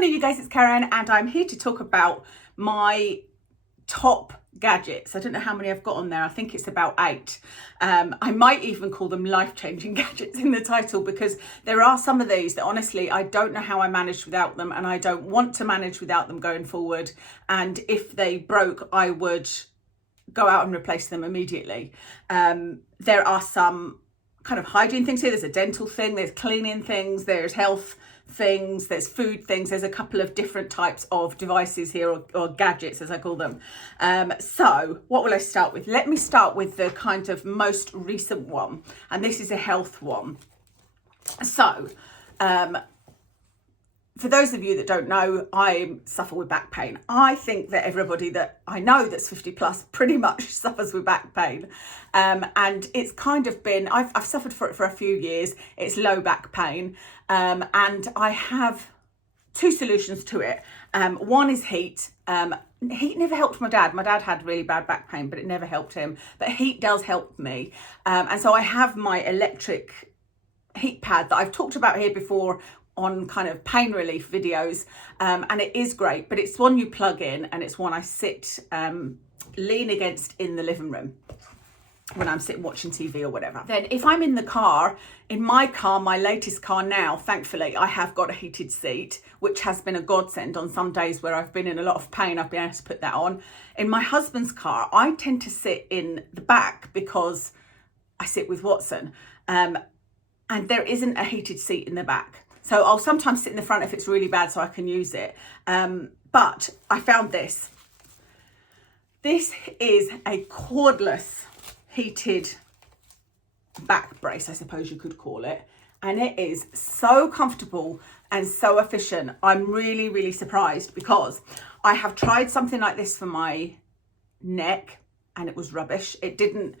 morning, you guys, it's Karen, and I'm here to talk about my top gadgets. I don't know how many I've got on there. I think it's about 8. I might even call them life-changing gadgets in the title, because there are some of these that honestly I don't know how I managed without them, and I don't want to manage without them going forward. And if they broke, I would go out and replace them immediately. There are some kind of hygiene things here. There's a dental thing, there's cleaning things, there's health things, there's food things. There's a couple of different types of devices here, or gadgets as I call them. So what will I start with? Let me start with the kind of most recent one, and this is a health one. So for those of you that don't know, I suffer with back pain. I think that everybody that I know that's 50 plus pretty much suffers with back pain. And it's kind of been, I've suffered for it for a few years. It's low back pain. And I have 2 solutions to it. One is heat. Heat never helped my dad. My dad had really bad back pain, but it never helped him. But heat does help me. And so I have my electric heat pad that I've talked about here before on kind of pain relief videos, and it is great, but it's one you plug in, and it's one I sit lean against in the living room when I'm sitting watching TV or whatever. Then if I'm in the car, in my car, my latest car now, thankfully I have got a heated seat, which has been a godsend. On some days where I've been in a lot of pain, I've been able to put that on. In my husband's car, I tend to sit in the back because I sit with Watson, and there isn't a heated seat in the back. So I'll sometimes sit in the front if it's really bad so I can use it. But I found this. This is a cordless heated back brace, I suppose you could call it. And it is so comfortable and so efficient. I'm really, really surprised, because I have tried something like this for my neck and it was rubbish. It didn't,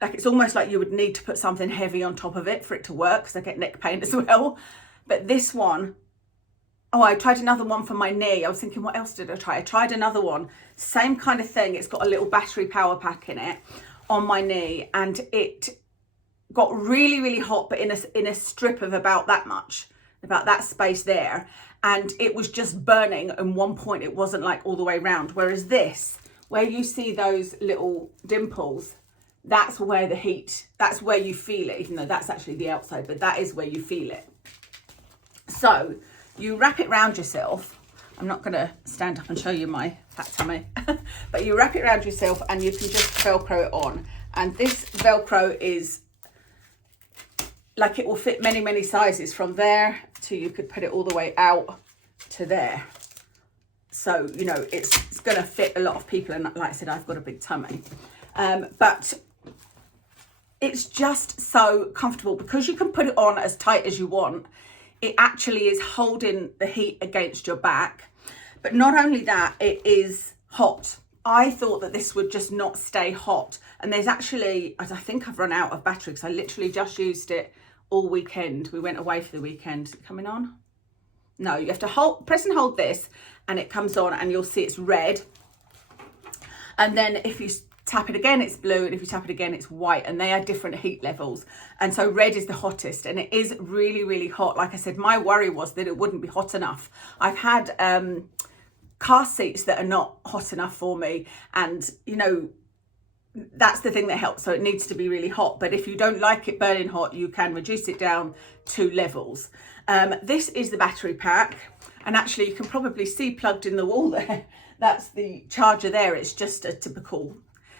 like, it's almost like you would need to put something heavy on top of it for it to work, because I get neck pain as well. But this one, oh, I tried another one for my knee. I was thinking, what else did I try? I tried another one, same kind of thing. It's got a little battery power pack in it on my knee, and it got really, really hot, but in a strip of about that much, about that space there. And it was just burning. And one point, it wasn't like all the way around. Whereas this, where you see those little dimples, that's where the heat, that's where you feel it, even though that's actually the outside, but that is where you feel it. So you wrap it around yourself. I'm not going to stand up and show you my fat tummy, but you wrap it around yourself and you can just Velcro it on. And this Velcro is like, it will fit many, many sizes from there to, you could put it all the way out to there. So, you know, it's going to fit a lot of people. And like I said, I've got a big tummy. But it's just so comfortable because you can put it on as tight as you want. It actually is holding the heat against your back. But not only that, it is hot. I thought that this would just not stay hot. And there's actually, I think I've run out of battery because I literally just used it all weekend. We went away for the weekend. Is it coming on? No, you have to press and hold this and it comes on, and you'll see it's red. And then if you tap it again, it's blue, and if you tap it again, it's white, and they are different heat levels. And so red is the hottest, and it is really, really hot. Like I said, my worry was that it wouldn't be hot enough. I've had car seats that are not hot enough for me, and you know, that's the thing that helps. So it needs to be really hot, but if you don't like it burning hot, you can reduce it down to levels. This is the battery pack, and actually you can probably see plugged in the wall there, that's the charger there. It's just a typical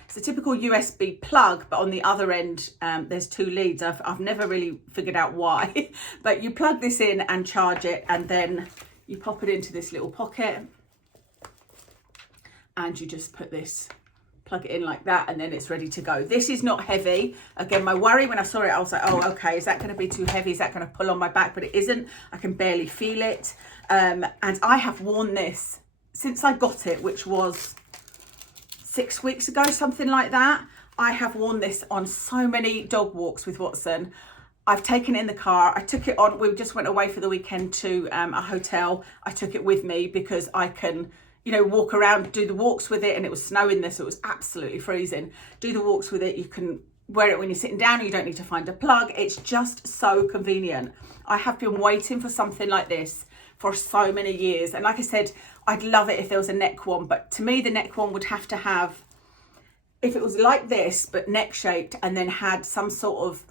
USB plug, but on the other end there's 2 leads. I've never really figured out why, but you plug this in and charge it, and then you pop it into this little pocket, and you just plug it in like that, and then it's ready to go. This is not heavy. Again, my worry when I saw it, I was like, oh, okay, is that going to be too heavy? Is that going to pull on my back? But it isn't. I can barely feel it. And I have worn this since I got it, which was 6 weeks ago, something like that. I have worn this on so many dog walks with Watson. I've taken it in the car. I took it on, we just went away for the weekend to a hotel. I took it with me because I can, you know, walk around, do the walks with it, and it was snowing there, so it was absolutely freezing. Do the walks with it. You can wear it when you're sitting down, you don't need to find a plug. It's just so convenient. I have been waiting for something like this for so many years. And like I said, I'd love it if there was a neck one, but to me the neck one would have to have, if it was like this but neck shaped and then had some sort of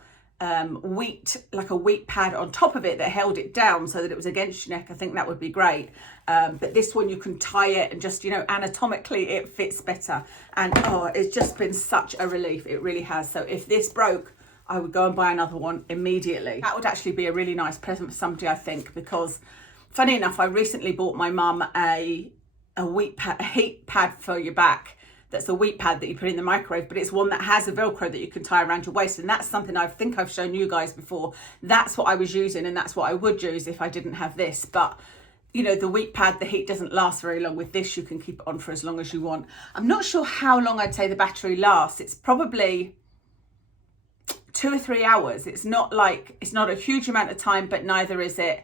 like a wheat pad on top of it that held it down so that it was against your neck, I think that would be great. But this one you can tie it and just, you know, anatomically it fits better. And oh, it's just been such a relief, it really has. So if this broke, I would go and buy another one immediately. That would actually be a really nice present for somebody, I think, because funny enough, I recently bought my mum a heat pad for your back. That's a wheat pad that you put in the microwave, but it's one that has a Velcro that you can tie around your waist. And that's something I think I've shown you guys before. That's what I was using, and that's what I would use if I didn't have this. But you know, the wheat pad, the heat doesn't last very long. With this, you can keep it on for as long as you want. I'm not sure how long I'd say the battery lasts. It's probably 2 or 3 hours. It's not a huge amount of time, but neither is it.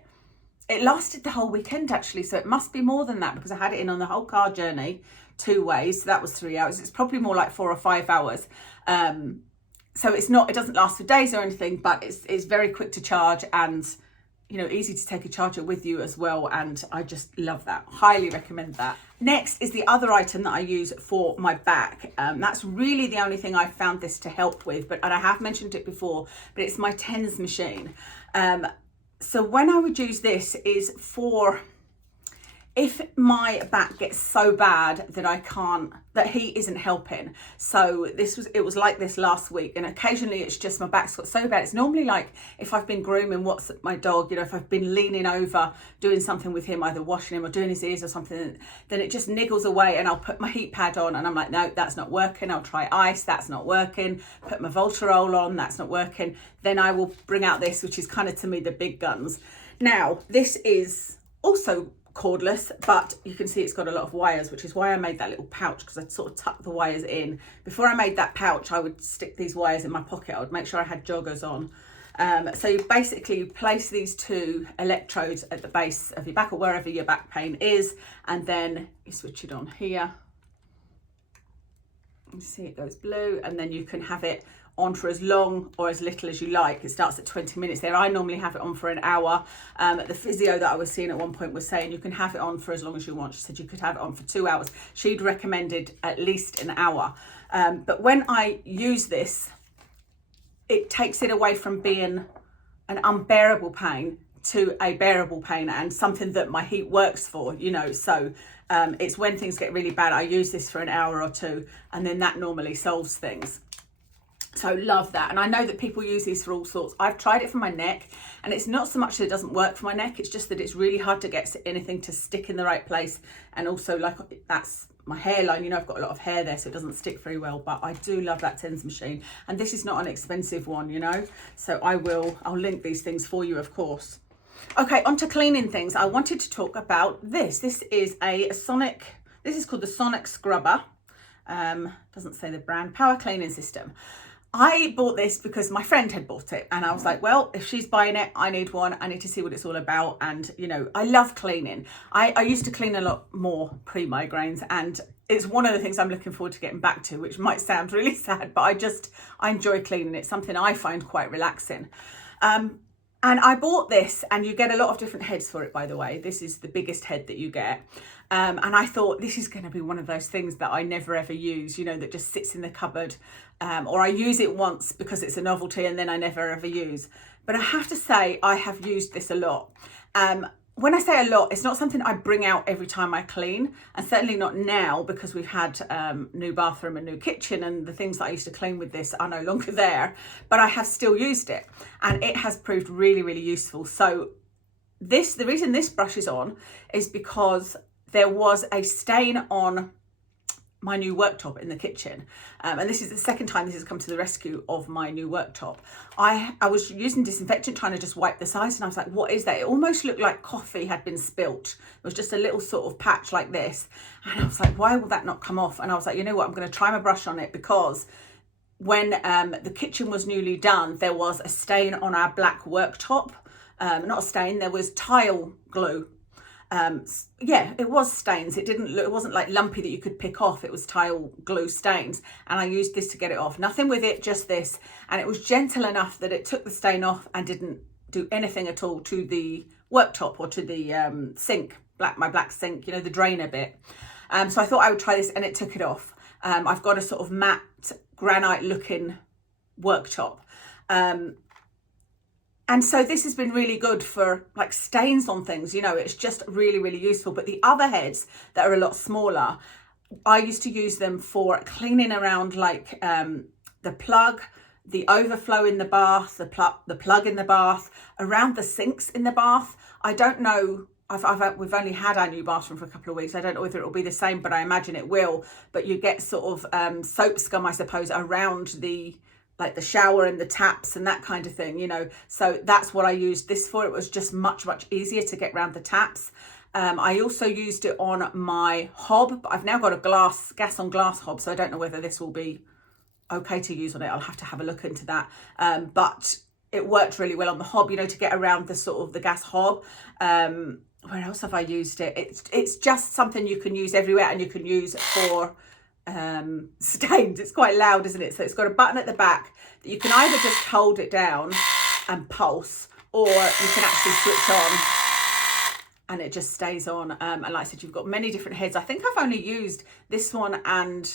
It lasted the whole weekend actually, so it must be more than that because I had it in on the whole car journey 2 ways. So that was 3 hours. It's probably more like 4 or 5 hours. So it doesn't last for days or anything, but it's very quick to charge and, you know, easy to take a charger with you as well. And I just love that. Highly recommend that. Next is the other item that I use for my back. That's really the only thing I found this to help with, and I have mentioned it before, but it's my TENS machine. So when I would use this is for if my back gets so bad that heat isn't helping. So it was like this last week, and occasionally it's just my back's got so bad. It's normally like if I've been grooming my dog, you know, if I've been leaning over doing something with him, either washing him or doing his ears or something, then it just niggles away, and I'll put my heat pad on and I'm like, no, that's not working. I'll try ice, that's not working. Put my Voltarol on, that's not working. Then I will bring out this, which is kind of to me the big guns. Now, this is also cordless, but you can see it's got a lot of wires, which is why I made that little pouch, because I'd sort of tuck the wires in. Before I made that pouch, I would stick these wires in my pocket. I would make sure I had joggers on. So you basically place these 2 electrodes at the base of your back or wherever your back pain is, and then you switch it on here. You see it goes blue, and then you can have it on for as long or as little as you like. It starts at 20 minutes there. I normally have it on for an hour. The physio that I was seeing at one point was saying you can have it on for as long as you want. She said you could have it on for 2 hours. She'd recommended at least an hour. But when I use this, it takes it away from being an unbearable pain to a bearable pain and something that my heat works for, you know. So it's when things get really bad, I use this for an hour or 2, and then that normally solves things. So love that. And I know that people use these for all sorts. I've tried it for my neck, and it's not so much that it doesn't work for my neck, it's just that it's really hard to get anything to stick in the right place. And also, like, that's my hairline, you know, I've got a lot of hair there, so it doesn't stick very well. But I do love that TENS machine, and this is not an expensive one, you know. So I'll link these things for you, of course. Okay, on to cleaning things. I wanted to talk about this. This is this is called the Sonic Scrubber. Doesn't say the brand. Power cleaning system. I bought this because my friend had bought it, and I was like, well, if she's buying it, I need one. I need to see what it's all about. And, you know, I love cleaning. I used to clean a lot more pre-migraines, and it's one of the things I'm looking forward to getting back to, which might sound really sad, but I enjoy cleaning. It's something I find quite relaxing. And I bought this, and you get a lot of different heads for it, by the way. This is the biggest head that you get. And I thought this is going to be one of those things that I never ever use, you know, that just sits in the cupboard. Or I use it once because it's a novelty and then I never ever use. But I have to say I have used this a lot. When I say a lot, it's not something I bring out every time I clean, and certainly not now because we've had new bathroom and new kitchen, and the things that I used to clean with this are no longer there, but I have still used it, and it has proved really, really useful. So the reason this brush is on is because there was a stain on my new worktop in the kitchen, and this is the second time this has come to the rescue of my new worktop. I was using disinfectant trying to just wipe the sides, and I was like, what is that? It almost looked like coffee had been spilt. It was just a little sort of patch like this, and I was like, why will that not come off? And I was like, you know what, I'm going to try my brush on it, because when the kitchen was newly done, there was a stain on our black worktop. Not a stain, there was tile glue. Yeah, it was stains. It wasn't like lumpy that you could pick off. It was tile glue stains, and I used this to get it off. Nothing with it, just this, and it was gentle enough that it took the stain off and didn't do anything at all to the worktop or to the sink, my black sink, you know, the drainer bit. So I thought I would try this, and it took it off. I've got a sort of matte granite looking worktop. And so this has been really good for like stains on things, you know, it's just really, really useful. But the other heads that are a lot smaller, I used to use them for cleaning around like the plug, the overflow in the bath, the plug in the bath, around the sinks in the bath. I don't know, we've only had our new bathroom for a couple of weeks. I don't know whether it will be the same, but I imagine it will. But you get sort of soap scum, I suppose, around the shower and the taps and that kind of thing, you know. So that's what I used this for. It was just much, much easier to get around the taps. I also used it on my hob, but I've now got a gas on glass hob, so I don't know whether this will be okay to use on it. I'll have to have a look into that. But it worked really well on the hob, you know, to get around the sort of the gas hob. Where else have I used it? It's just something you can use everywhere, and you can use for stains. It's quite loud, isn't it? So it's got a button at the back that you can either just hold it down and pulse, or you can actually switch on and it just stays on. And like I said, you've got many different heads. I think I've only used this one and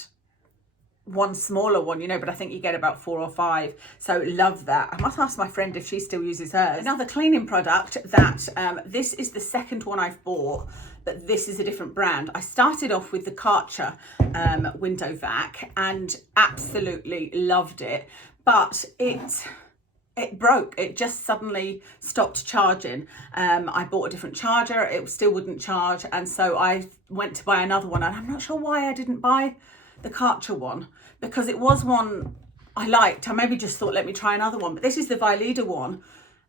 one smaller one, you know, but I think you get about 4 or 5. So love that. I must ask my friend if she still uses hers. Another cleaning product that this is the second one I've bought, but this is a different brand. I started off with the Karcher window vac and absolutely loved it, but it broke. It just suddenly stopped charging. I bought a different charger, it still wouldn't charge, and so I went to buy another one, and I'm not sure why I didn't buy the Karcher one, because it was one I liked. I maybe just thought, let me try another one. But this is the Vileda one,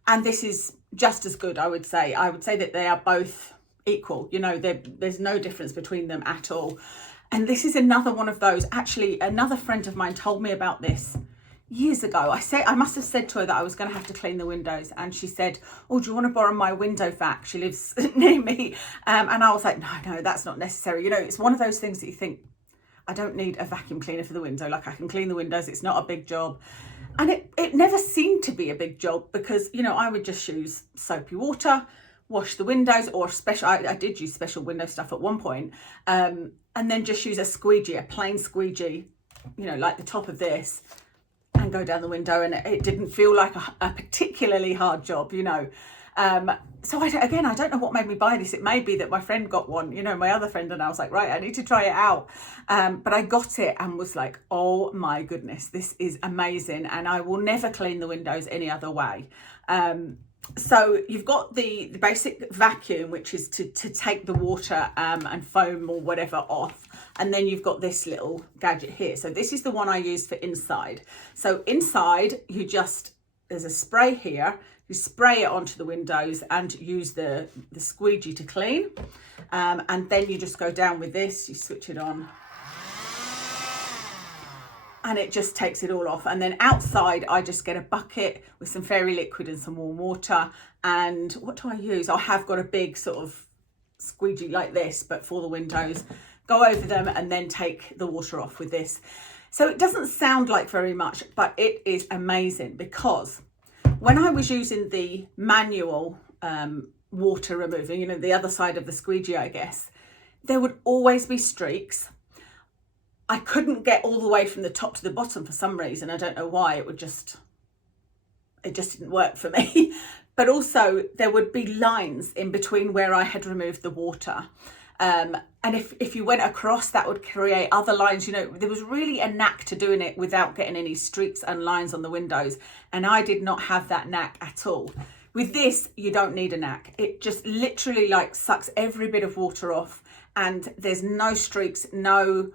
and this is just as good, I would say. I would say that they are both equal, you know, there's no difference between them at all. And this is another one of those. Actually, another friend of mine told me about this years ago. I must have said to her that I was going to have to clean the windows, and she said, oh, do you want to borrow my window vac? She lives near me. And I was like, no, that's not necessary. You know, it's one of those things that you think, I don't need a vacuum cleaner for the window. Like, I can clean the windows. It's not a big job. And it never seemed to be a big job, because, you know, I would just use soapy water, wash the windows, or I did use special window stuff at one point, and then just use a squeegee, a plain squeegee, you know, like the top of this, and go down the window. And it didn't feel like a particularly hard job, you know. So I don't know what made me buy this. It may be that my friend got one, you know, my other friend, and I was like, right, I need to try it out. But I got it and was like, oh my goodness, this is amazing. And I will never clean the windows any other way. So you've got the basic vacuum, which is to take the water and foam or whatever off. And then you've got this little gadget here. So this is the one I use for inside. So inside, there's a spray here. You spray it onto the windows and use the squeegee to clean. And then you just go down with this, you switch it on, and it just takes it all off. And then outside, I just get a bucket with some fairy liquid and some warm water. And what do I use? I have got a big sort of squeegee like this, but for the windows. Go over them and then take the water off with this. So it doesn't sound like very much, but it is amazing, because when I was using the manual water remover, you know, the other side of the squeegee, I guess, there would always be streaks. I couldn't get all the way from the top to the bottom for some reason. I don't know why. It just didn't work for me. But also there would be lines in between where I had removed the water. And if you went across, that would create other lines. You know, there was really a knack to doing it without getting any streaks and lines on the windows. And I did not have that knack at all. With this, you don't need a knack. It just literally like sucks every bit of water off, and there's no streaks, no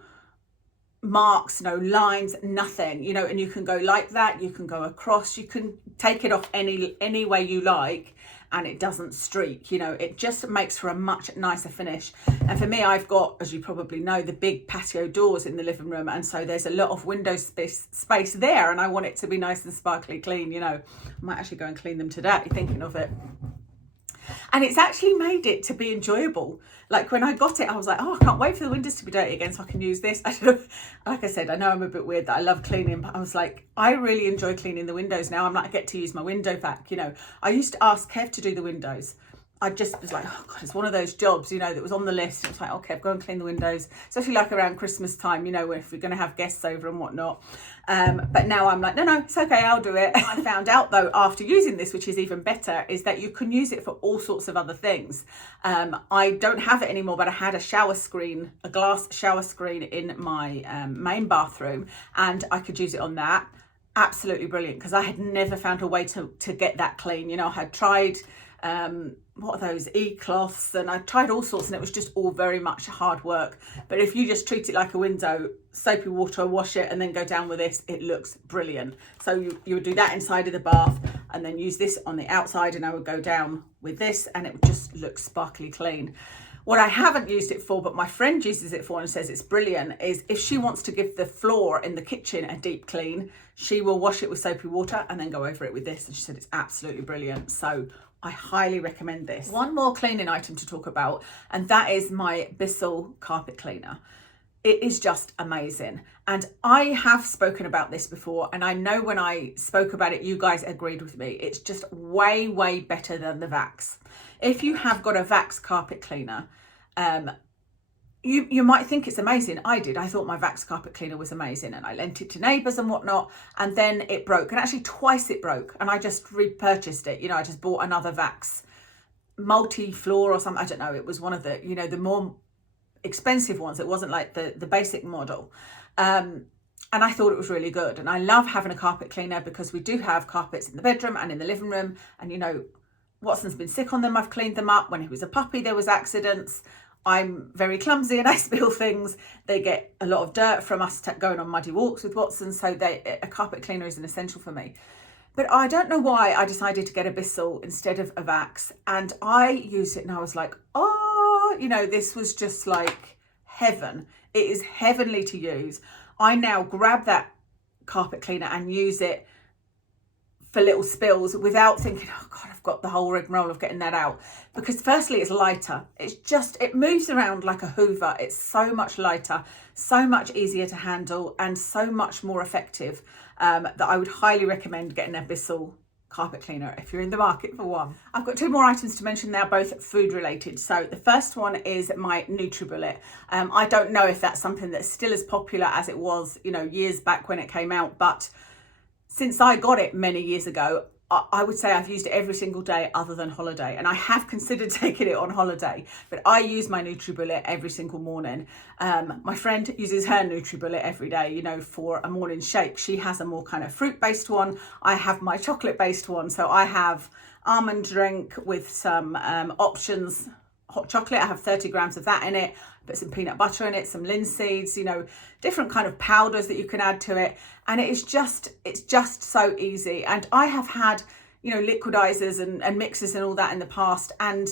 marks, no lines, nothing, you know. And you can go like that, you can go across, you can take it off any way you like, and it doesn't streak, you know. It just makes for a much nicer finish. And for me, I've got, as you probably know, the big patio doors in the living room, and so there's a lot of window space there, and I want it to be nice and sparkly clean, you know. I might actually go and clean them today, thinking of it. And it's actually made it to be enjoyable. Like when I got it, I was like, oh, I can't wait for the windows to be dirty again so I can use this. Like I said, I know I'm a bit weird that I love cleaning, but I was like, I really enjoy cleaning the windows now. I get to use my window vac, you know. I used to ask Kev to do the windows. I just was like, oh God, it's one of those jobs, you know, that was on the list. It was like, okay, I've got to clean the windows, especially like around Christmas time, you know, if we're going to have guests over and whatnot. But now I'm like, no, it's okay, I'll do it. I found out though, after using this, which is even better, is that you can use it for all sorts of other things. I don't have it anymore, but I had a glass shower screen in my main bathroom, and I could use it on that. Absolutely brilliant, because I had never found a way to get that clean. You know, I had tried what are those e-cloths, and I tried all sorts, and it was just all very much hard work. But if you just treat it like a window, soapy water, wash it, and then go down with this, it looks brilliant. So you would do that inside of the bath, and then use this on the outside, and I would go down with this, and it would just look sparkly clean. What I haven't used it for, but my friend uses it for and says it's brilliant, is if she wants to give the floor in the kitchen a deep clean, she will wash it with soapy water and then go over it with this. And she said it's absolutely brilliant. So I highly recommend this. One more cleaning item to talk about, and that is my Bissel carpet cleaner. It is just amazing. And I have spoken about this before, and I know when I spoke about it, you guys agreed with me. It's just way, way better than the Vax. If you have got a Vax carpet cleaner, you might think it's amazing. I did. I thought my Vax carpet cleaner was amazing, and I lent it to neighbours and whatnot, and then it broke, and actually twice it broke, and I just repurchased it. You know, I just bought another Vax multi-floor or something. I don't know. It was one of the, you know, the more expensive ones. It wasn't like the basic model. And I thought it was really good. And I love having a carpet cleaner because we do have carpets in the bedroom and in the living room. And, you know, Watson's been sick on them. I've cleaned them up. When he was a puppy, there was accidents. I'm very clumsy and I spill things. They get a lot of dirt from us going on muddy walks with Watson. So a carpet cleaner is an essential for me. But I don't know why I decided to get a Bissel instead of a Vax. And I used it and I was like, oh, you know, this was just like heaven. It is heavenly to use. I now grab that carpet cleaner and use it for little spills without thinking, oh God, I've got the whole rigmarole of getting that out. Because firstly, it's lighter. It moves around like a Hoover. It's so much lighter, so much easier to handle, and so much more effective that I would highly recommend getting a Bissel carpet cleaner if you're in the market for one. I've got two more items to mention now, both food related. So the first one is my Nutribullet. I don't know if that's something that's still as popular as it was, you know, years back when it came out, but since I got it many years ago, I would say I've used it every single day other than holiday. And I have considered taking it on holiday, but I use my Nutribullet every single morning. My friend uses her Nutribullet every day, you know, for a morning shake. She has a more kind of fruit-based one. I have my chocolate-based one. So I have almond drink with some options, hot chocolate. I have 30 grams of that in it. Put some peanut butter in it, some linseeds, you know, different kind of powders that you can add to it. And it's just so easy. And I have had, you know, liquidizers and mixers and all that in the past. And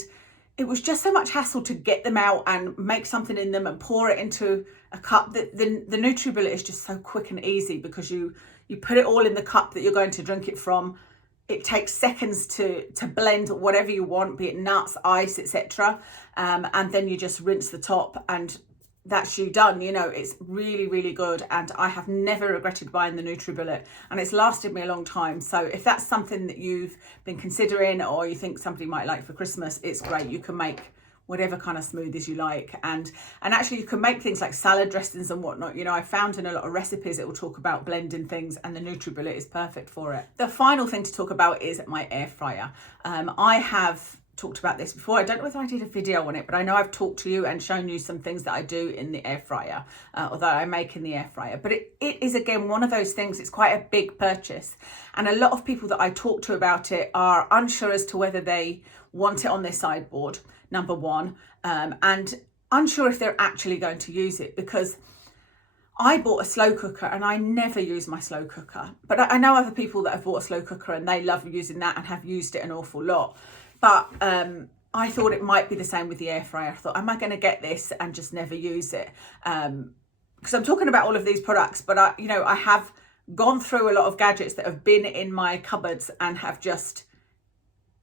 it was just so much hassle to get them out and make something in them and pour it into a cup. The Nutribullet is just so quick and easy because you put it all in the cup that you're going to drink it from. It takes seconds to blend whatever you want, be it nuts, ice, etc. And then you just rinse the top and that's you done. You know, it's really, really good. And I have never regretted buying the Nutribullet, and it's lasted me a long time. So if that's something that you've been considering or you think somebody might like for Christmas, it's great. You can make whatever kind of smoothies you like, and actually you can make things like salad dressings and whatnot. You know, I found in a lot of recipes it will talk about blending things, and the Nutribullet is perfect for it. The final thing to talk about is my air fryer. I have talked about this before. I don't know whether I did a video on it, but I know I've talked to you and shown you some things that I do in the air fryer, or that I make in the air fryer. But it is, again, one of those things, it's quite a big purchase. And a lot of people that I talk to about it are unsure as to whether they want it on their sideboard, number one, and unsure if they're actually going to use it, because I bought a slow cooker and I never use my slow cooker. But I know other people that have bought a slow cooker and they love using that and have used it an awful lot. But I thought it might be the same with the air fryer. I thought, am I going to get this and just never use it? Because I'm talking about all of these products, but I have gone through a lot of gadgets that have been in my cupboards and have just,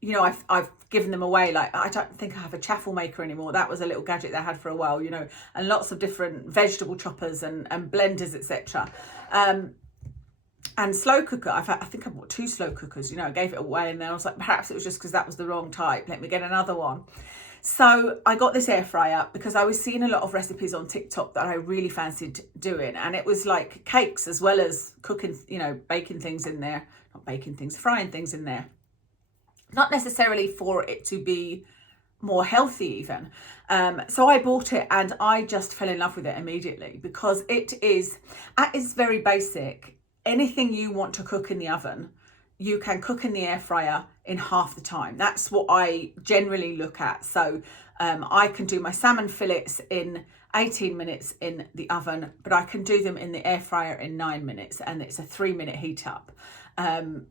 you know, I've given them away. Like, I don't think I have a chaffle maker anymore. That was a little gadget that I had for a while, you know, and lots of different vegetable choppers and blenders, etc. And slow cooker, I think I bought 2 slow cookers, I gave it away, and then I was like, perhaps it was just because that was the wrong type. Let me get another one. So I got this air fryer because I was seeing a lot of recipes on TikTok that I really fancied doing. And it was like cakes as well as cooking, baking things in there. Not baking things, frying things in there. Not necessarily for it to be more healthy even. So I bought it and I just fell in love with it immediately because it is, at its very basic, anything you want to cook in the oven, you can cook in the air fryer in half the time. That's what I generally look at. So I can do my salmon fillets in 18 minutes in the oven, but I can do them in the air fryer in 9 minutes, and it's a 3-minute heat up. And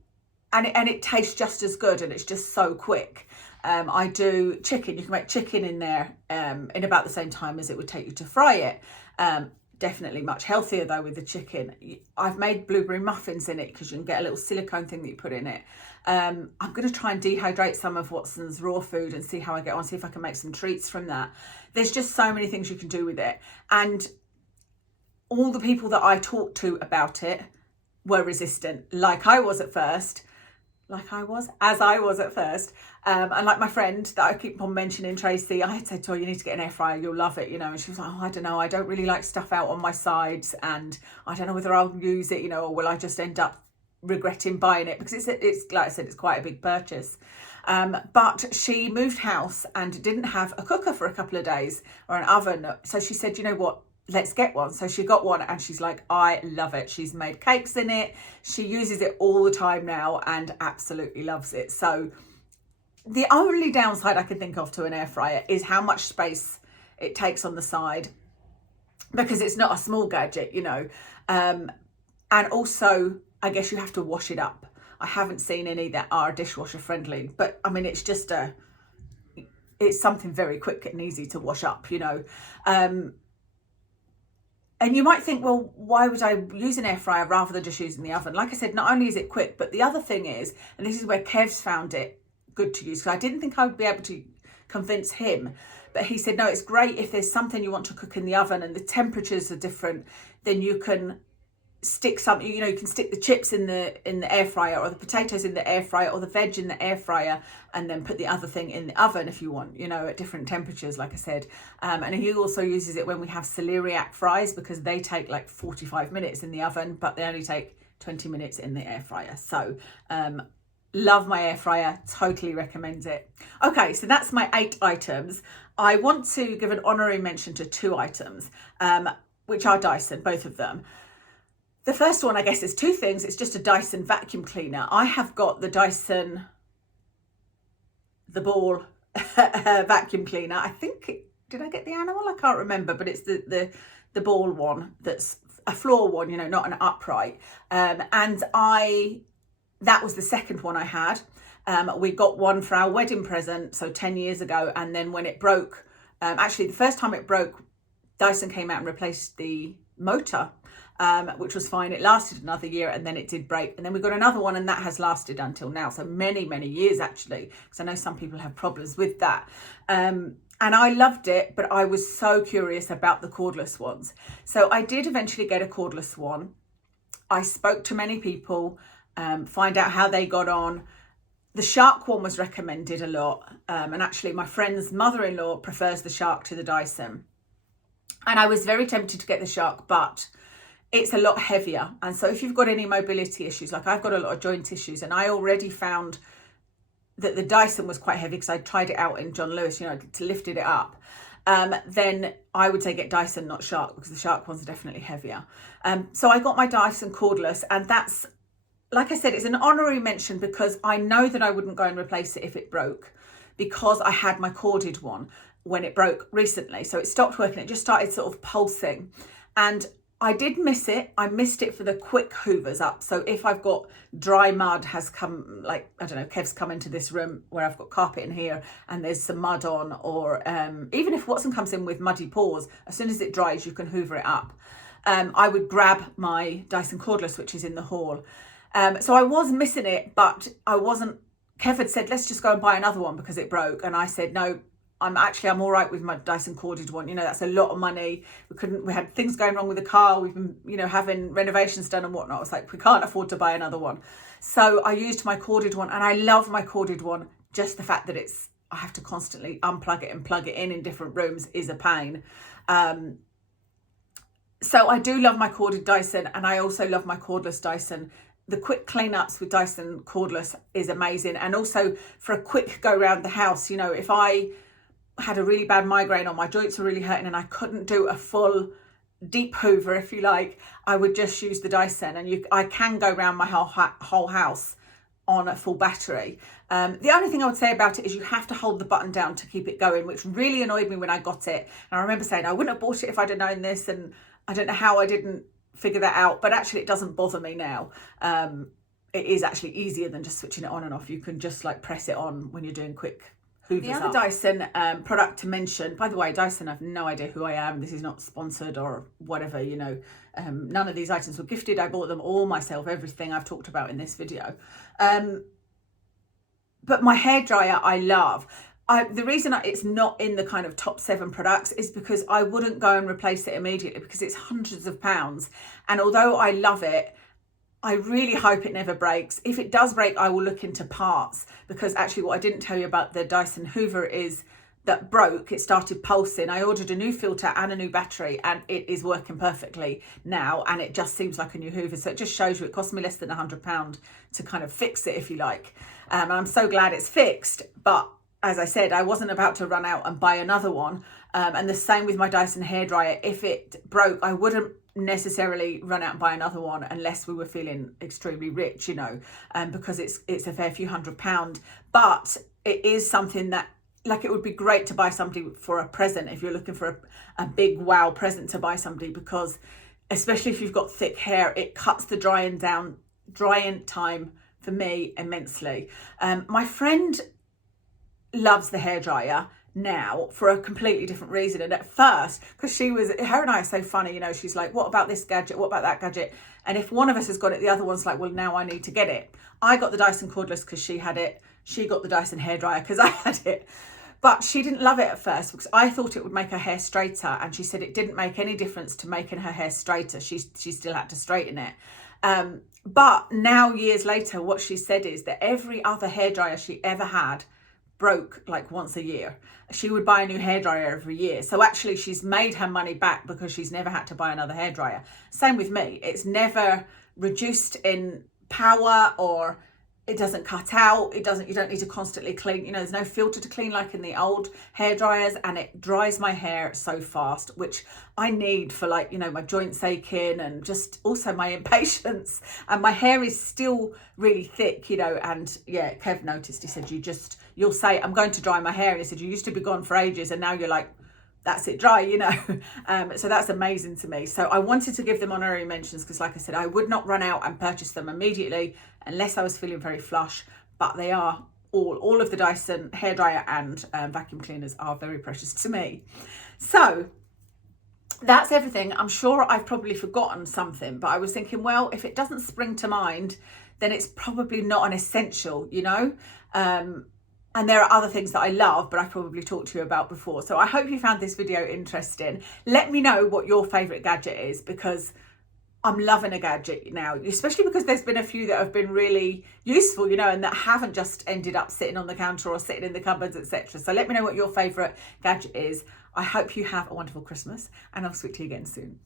it tastes just as good, and it's just so quick. I do chicken. You can make chicken in there in about the same time as it would take you to fry it. Definitely much healthier though with the chicken. I've made blueberry muffins in it because you can get a little silicone thing that you put in it. I'm going to try and dehydrate some of Watson's raw food and see how I get on, see if I can make some treats from that. There's just so many things you can do with it. And all the people that I talked to about it were resistant, like I was at first. As I was at first. And like my friend that I keep on mentioning, Tracy, I had said to her, you need to get an air fryer, you'll love it, and she was like, I don't know, I don't really like stuff out on my sides, and I don't know whether I'll use it, or will I just end up regretting buying it, because it's like I said, it's quite a big purchase. But she moved house and didn't have a cooker for a couple of days, or an oven. So she said, you know what? Let's get one. So she got one and she's like, I love it. She's made cakes in it. She uses it all the time now and absolutely loves it. So the only downside I can think of to an air fryer is how much space it takes on the side, because it's not a small gadget, and also I guess you have to wash it up. I haven't seen any that are dishwasher friendly, but I mean, it's something very quick and easy to wash up, And you might think, well, why would I use an air fryer rather than just using the oven? Like I said, not only is it quick, but the other thing is, and this is where Kev's found it good to use, because I didn't think I would be able to convince him, but he said, no, it's great if there's something you want to cook in the oven and the temperatures are different, then you can stick something, you can stick the chips in the air fryer, or the potatoes in the air fryer, or the veg in the air fryer, and then put the other thing in the oven if you want, at different temperatures, like I said. And he also uses it when we have celeriac fries, because they take like 45 minutes in the oven, but they only take 20 minutes in the air fryer. So love my air fryer, totally recommend it. Okay, so that's my 8 items. I want to give an honorary mention to 2 items, which are Dyson, both of them. The first one, I guess, is 2 things. It's just a Dyson vacuum cleaner. I have got the Dyson, the ball vacuum cleaner. I think, did I get the animal? I can't remember, but it's the ball one that's a floor one, not an upright. And that was the second one I had. We got one for our wedding present, so 10 years ago. And then when it broke, actually the first time it broke, Dyson came out and replaced the motor, which was fine. It lasted another year, and then it did break. And then we got another one, and that has lasted until now. So many, many years, actually, because I know some people have problems with that. And I loved it, but I was so curious about the cordless ones. So I did eventually get a cordless one. I spoke to many people, find out how they got on. The Shark one was recommended a lot. And actually, my friend's mother-in-law prefers the Shark to the Dyson. And I was very tempted to get the Shark, but it's a lot heavier. And so if you've got any mobility issues, like I've got a lot of joint issues, and I already found that the Dyson was quite heavy because I tried it out in John Lewis, to lifted it up, then I would say get Dyson, not Shark, because the Shark ones are definitely heavier. So I got my Dyson cordless, and that's, like I said, it's an honorary mention because I know that I wouldn't go and replace it if it broke, because I had my corded one when it broke recently. So it stopped working. It just started sort of pulsing. And I did miss it. I missed it for the quick hoovers up. So if I've got dry mud has come, like, I don't know, Kev's come into this room where I've got carpet in here and there's some mud on, or even if Watson comes in with muddy paws, as soon as it dries, you can hoover it up. I would grab my Dyson cordless, which is in the hall. So I was missing it, but I wasn't, Kev had said, let's just go and buy another one because it broke. And I said, no, I'm all right with my Dyson corded one. You know, that's a lot of money. We had things going wrong with the car. We've been, you know, having renovations done and whatnot. It's like, we can't afford to buy another one. So I used my corded one, and I love my corded one. Just the fact that I have to constantly unplug it and plug it in different rooms is a pain. So I do love my corded Dyson, and I also love my cordless Dyson. The quick cleanups with Dyson cordless is amazing. And also for a quick go around the house, you know, if I had a really bad migraine or my joints were really hurting and I couldn't do a full deep hoover, if you like, I would just use the Dyson, and I can go around my whole house on a full battery. The only thing I would say about it is you have to hold the button down to keep it going, which really annoyed me when I got it. And I remember saying I wouldn't have bought it if I'd have known this, and I don't know how I didn't figure that out, but actually it doesn't bother me now. It is actually easier than just switching it on and off. You can just like press it on when you're doing quick hoovers. The other Dyson product to mention, by the way, Dyson, I have no idea who I am. This is not sponsored or whatever, you know. None of these items were gifted. I bought them all myself, everything I've talked about in this video. But my hairdryer I love. The reason it's not in the kind of top 7 products is because I wouldn't go and replace it immediately, because it's hundreds of pounds. And although I love it, I really hope it never breaks. If it does break, I will look into parts, because actually what I didn't tell you about the Dyson Hoover is that broke. It started pulsing. I ordered a new filter and a new battery, and it is working perfectly now, and it just seems like a new Hoover. So it just shows you it cost me less than £100 to kind of fix it, if you like. And I'm so glad it's fixed. But as I said, I wasn't about to run out and buy another one. And the same with my Dyson hairdryer. If it broke, I wouldn't necessarily run out and buy another one unless we were feeling extremely rich, you know, because it's a fair few £100. But it is something that, like, it would be great to buy somebody for a present if you're looking for a big wow present to buy somebody, because especially if you've got thick hair, it cuts the drying time for me immensely. My friend loves the hairdryer now for a completely different reason. And at first, because her and I are so funny, you know, she's like, what about this gadget? What about that gadget? And if one of us has got it, the other one's like, well, now I need to get it. I got the Dyson cordless because she had it. She got the Dyson hairdryer because I had it. But she didn't love it at first because I thought it would make her hair straighter. And she said it didn't make any difference to making her hair straighter. She still had to straighten it. But now, years later, what she said is that every other hairdryer she ever had broke like once a year. She would buy a new hairdryer every year. So actually she's made her money back because she's never had to buy another hairdryer. Same with me. It's never reduced in power, or it doesn't cut out. You don't need to constantly clean. You know, there's no filter to clean like in the old hairdryers, and it dries my hair so fast, which I need for, like, you know, my joints aching and just also my impatience. And my hair is still really thick, you know, and yeah, Kev noticed, he said, you'll say, I'm going to dry my hair. And he said, you used to be gone for ages and now you're like, that's it, dry, you know. So that's amazing to me. So I wanted to give them honorary mentions because, like I said, I would not run out and purchase them immediately unless I was feeling very flush. But they are all of the Dyson hairdryer and vacuum cleaners are very precious to me. So that's everything. I'm sure I've probably forgotten something, but I was thinking, well, if it doesn't spring to mind, then it's probably not an essential, you know. And there are other things that I love, but I've probably talked to you about before. So I hope you found this video interesting. Let me know what your favourite gadget is, because I'm loving a gadget now, especially because there's been a few that have been really useful, you know, and that haven't just ended up sitting on the counter or sitting in the cupboards, etc. So let me know what your favourite gadget is. I hope you have a wonderful Christmas, and I'll speak to you again soon.